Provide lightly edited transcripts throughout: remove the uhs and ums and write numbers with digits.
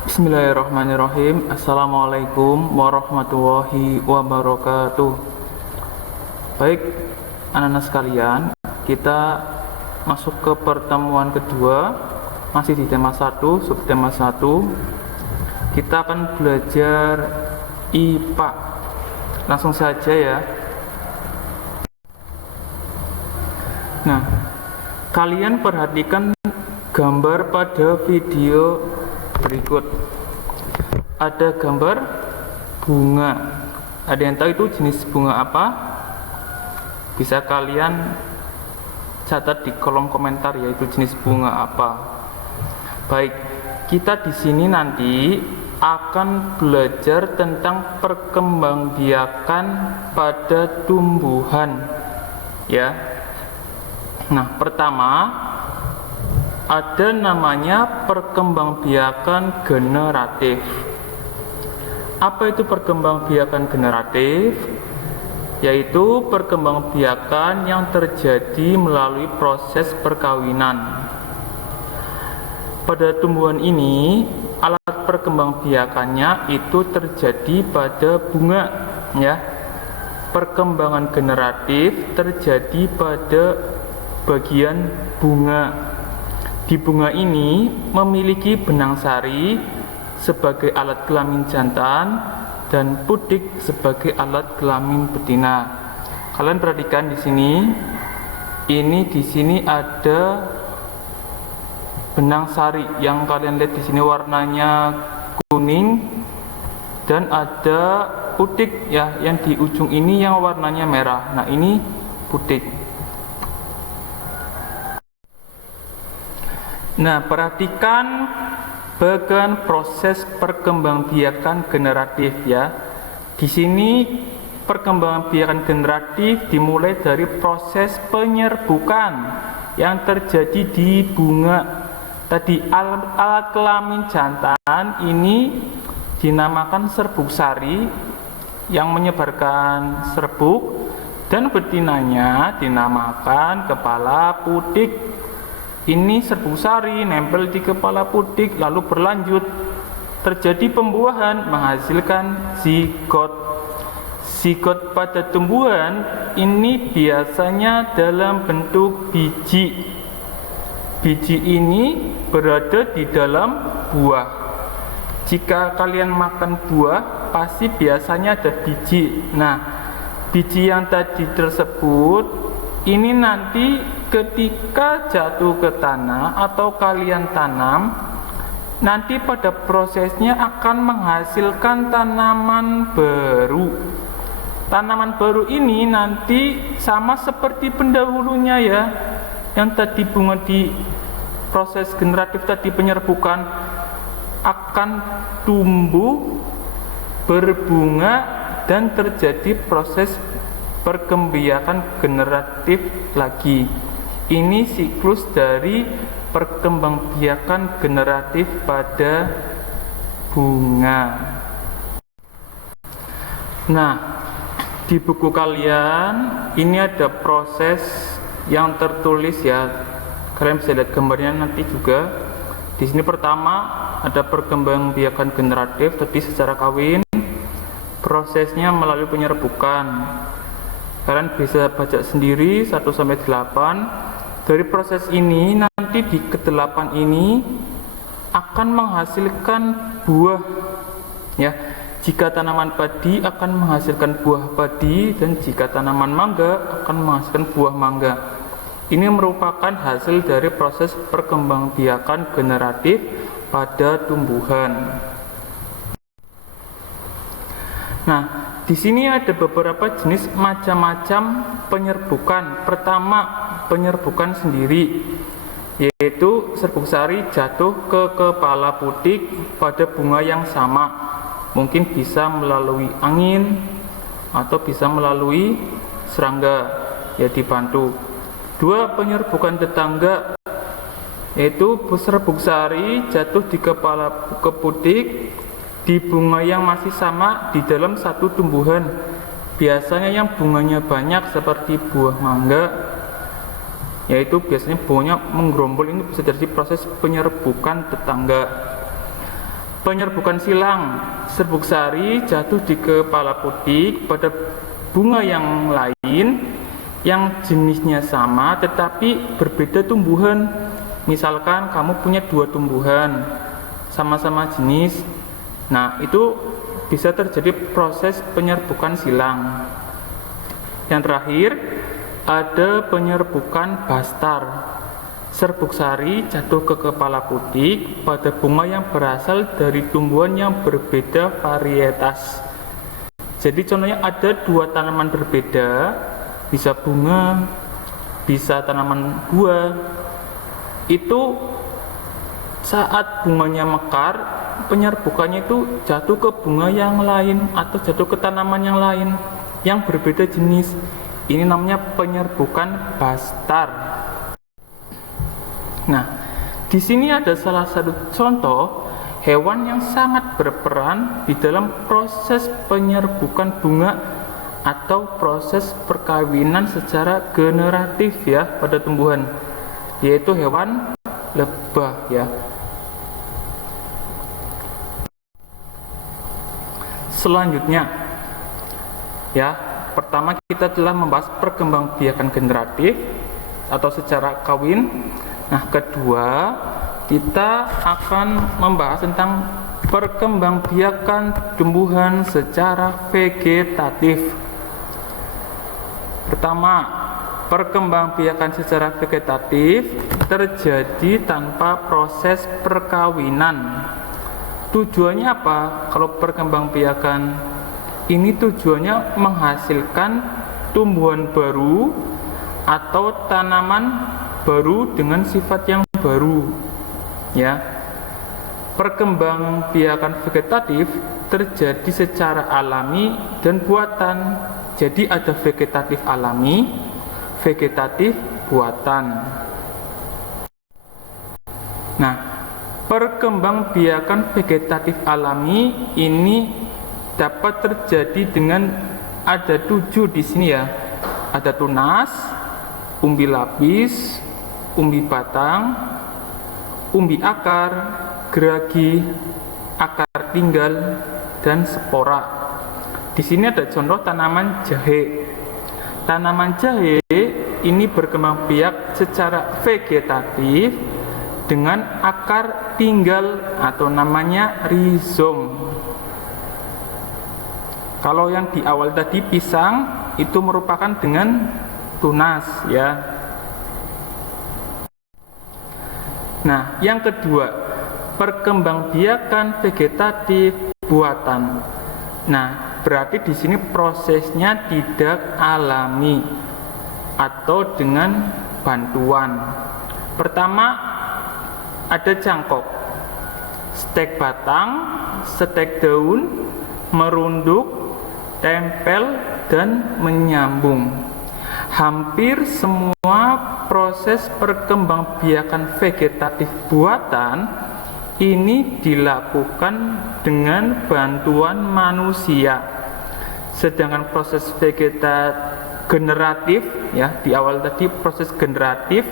Bismillahirrahmanirrahim. Assalamualaikum warahmatullahi wabarakatuh. Baik, anak-anak sekalian, kita masuk ke pertemuan kedua, masih di tema 1, subtema 1. Kita akan belajar IPA. Langsung saja ya. Nah, kalian perhatikan gambar pada video berikut. Ada gambar bunga. Ada yang tahu itu jenis bunga apa? Bisa kalian catat di kolom komentar yaitu jenis bunga apa. Baik, kita di sini nanti akan belajar tentang perkembangbiakan pada tumbuhan. Ya. Nah, pertama ada namanya perkembangbiakan generatif. Apa itu perkembangbiakan generatif? Yaitu perkembangbiakan yang terjadi melalui proses perkawinan. Pada tumbuhan ini, alat perkembangbiakannya itu terjadi pada bunga, ya. Perkembangan generatif terjadi pada bagian bunga. Di bunga ini memiliki benang sari sebagai alat kelamin jantan dan pudik sebagai alat kelamin betina. Kalian perhatikan di sini. Ini di sini ada benang sari yang kalian lihat di sini warnanya kuning, dan ada pudik ya yang di ujung ini yang warnanya merah. Nah, ini pudik. Nah, perhatikan bagian proses perkembangbiakan generatif ya. Di sini perkembangbiakan generatif dimulai dari proses penyerbukan yang terjadi di bunga. Tadi alat kelamin jantan ini dinamakan serbuk sari yang menyebarkan serbuk, dan betinanya dinamakan kepala pudik. Ini serbuk sari nempel di kepala pudik lalu berlanjut terjadi pembuahan menghasilkan zigot. Zigot pada tumbuhan ini biasanya dalam bentuk biji. Biji ini berada di dalam buah. Jika kalian makan buah, pasti biasanya ada biji. Nah, biji yang tadi tersebut ini nanti ketika jatuh ke tanah atau kalian tanam, nanti pada prosesnya akan menghasilkan tanaman baru. Tanaman baru ini nanti sama seperti pendahulunya ya, yang tadi bunga di proses generatif tadi penyerbukan akan tumbuh, berbunga, dan terjadi proses perkembangbiakan generatif lagi. Ini siklus dari perkembangbiakan generatif pada bunga. Nah, di buku kalian ini ada proses yang tertulis ya. Kalian bisa lihat gambarnya nanti juga. Di sini pertama ada perkembangbiakan generatif tadi secara kawin. Prosesnya melalui penyerbukan. Kalian bisa baca sendiri 1 sampai 8. Dari proses ini nanti di ke-8 ini akan menghasilkan buah ya. Jika tanaman padi akan menghasilkan buah padi, dan jika tanaman mangga akan menghasilkan buah mangga. Ini merupakan hasil dari proses perkembangbiakan generatif pada tumbuhan. Nah, di sini ada beberapa jenis macam-macam penyerbukan. Pertama, penyerbukan sendiri, yaitu serbuk sari jatuh ke kepala pudik pada bunga yang sama. Mungkin bisa melalui angin atau bisa melalui serangga, ya dibantu. 2, penyerbukan tetangga, yaitu serbuk sari jatuh di kepala pudik di bunga yang masih sama di dalam satu tumbuhan. Biasanya yang bunganya banyak seperti buah mangga, yaitu biasanya bunganya menggerombol. Ini bisa terjadi proses penyerbukan tetangga. Penyerbukan silang, serbuk sari jatuh di kepala putih pada bunga yang lain yang jenisnya sama tetapi berbeda tumbuhan. Misalkan kamu punya 2 tumbuhan sama-sama jenis, nah itu bisa terjadi proses penyerbukan silang. Yang terakhir ada penyerbukan bastar. Serbuk sari jatuh ke kepala putih pada bunga yang berasal dari tumbuhan yang berbeda varietas. Jadi contohnya ada 2 tanaman berbeda, bisa bunga, bisa tanaman buah. Itu saat bunganya mekar, penyerbukannya itu jatuh ke bunga yang lain atau jatuh ke tanaman yang lain yang berbeda jenis. Ini namanya penyerbukan bastar. Nah, di sini ada salah satu contoh hewan yang sangat berperan di dalam proses penyerbukan bunga atau proses perkawinan secara generatif ya pada tumbuhan, yaitu hewan lebah ya. Selanjutnya ya, pertama kita telah membahas perkembangbiakan generatif atau secara kawin. Nah, kedua kita akan membahas tentang perkembangbiakan tumbuhan secara vegetatif. Pertama, perkembangbiakan secara vegetatif terjadi tanpa proses perkawinan. Tujuannya apa? Kalau perkembangbiakan ini tujuannya menghasilkan tumbuhan baru atau tanaman baru dengan sifat yang baru ya. Perkembangbiakan vegetatif terjadi secara alami dan buatan. Jadi ada vegetatif alami, vegetatif buatan. Nah, perkembangbiakan vegetatif alami ini dapat terjadi dengan ada 7 di sini ya. Ada tunas, umbi lapis, umbi batang, umbi akar, geragi, akar tinggal, dan spora. Di sini ada contoh tanaman jahe. Tanaman jahe ini berkembang biak secara vegetatif dengan akar tinggal atau namanya rizom. Kalau yang di awal tadi pisang itu merupakan dengan tunas ya. Nah, yang kedua, perkembangbiakan vegetatif buatan. Nah, berarti di sini prosesnya tidak alami atau dengan bantuan. Pertama, ada cangkok, stek batang, stek daun, merunduk, tempel, dan menyambung. Hampir semua proses perkembangbiakan vegetatif buatan ini dilakukan dengan bantuan manusia. Sedangkan proses generatif ya, di awal tadi proses generatif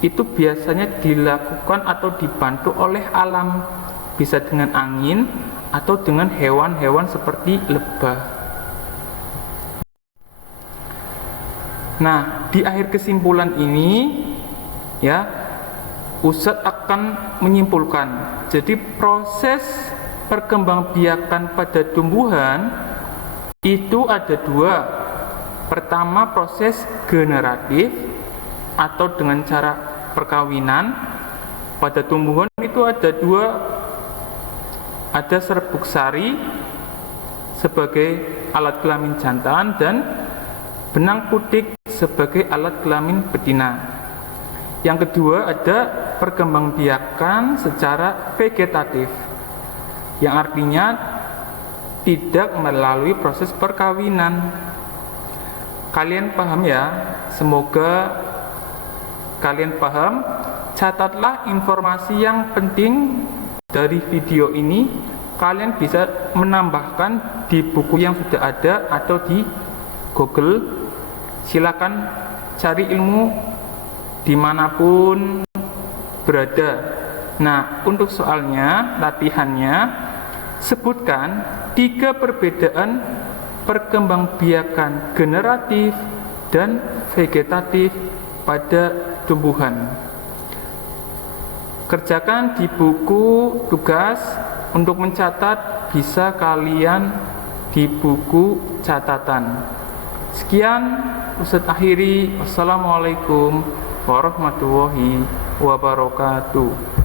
itu biasanya dilakukan atau dibantu oleh alam, bisa dengan angin atau dengan hewan-hewan seperti lebah. Nah, di akhir kesimpulan ini ya, Ustadz akan menyimpulkan. Jadi proses perkembangbiakan pada tumbuhan itu ada 2. Pertama, proses generatif atau dengan cara perkawinan. Pada tumbuhan itu ada 2. Ada serbuk sari sebagai alat kelamin jantan dan benang putik sebagai alat kelamin betina. Yang kedua ada perkembangbiakan secara vegetatif, yang artinya tidak melalui proses perkawinan. Kalian paham ya? Semoga kalian paham. Catatlah informasi yang penting dari video ini. Kalian bisa menambahkan di buku yang sudah ada atau di Google. Silakan cari ilmu dimanapun berada. Nah, untuk soalnya, latihannya, sebutkan 3 perbedaan perkembangbiakan generatif dan vegetatif pada tumbuhan. Kerjakan di buku tugas. Untuk mencatat bisa kalian di buku catatan. Sekian, Ustadz akhiri. Wassalamualaikum warahmatullahi wabarakatuh.